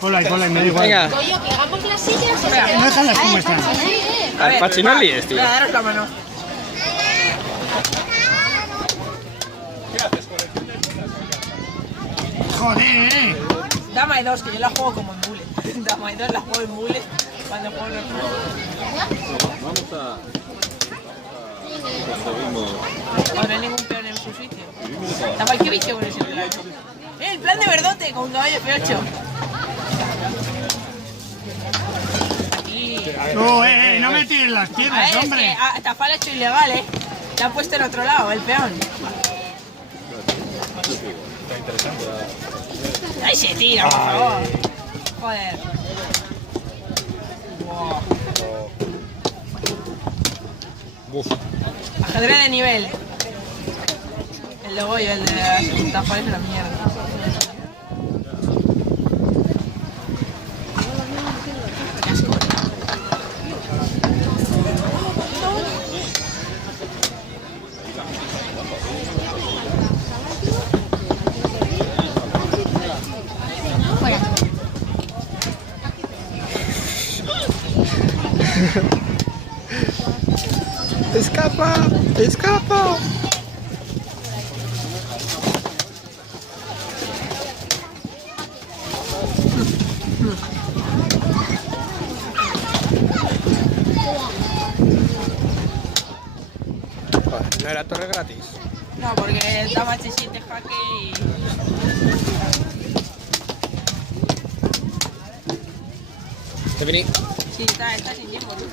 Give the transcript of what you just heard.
Ponla ahí, me da igual. Venga. Coño, que hagamos las sillas. No déjalas como están. A ver, Pachi, no líes, tío. Voy a daros la mano. Joder, Dama y 2, que yo la juego como en Bullet. Dama y 2 la juego en Bullet cuando juego en el juego. Vamos a... Cuando vimos... No hay ningún peón en su sitio. Dama y qué bicho con ese plan. El plan de Verdote con caballo F8. Aquí. no me tires las A piedras, ver, es hombre. que a Tafal ha hecho ilegal, Le ha puesto en otro lado, el peón. ¡Ay, se tira, por favor! Joder. Uf. Ajedrez de nivel. El de Goyo, el de Tafal es una mierda. Qué asco. ¡Escapa! ¡Escapa! Joder, no era torre gratis. No, porque dama H7 jaque y... Te vení. Sí, está sin tiempo, tú.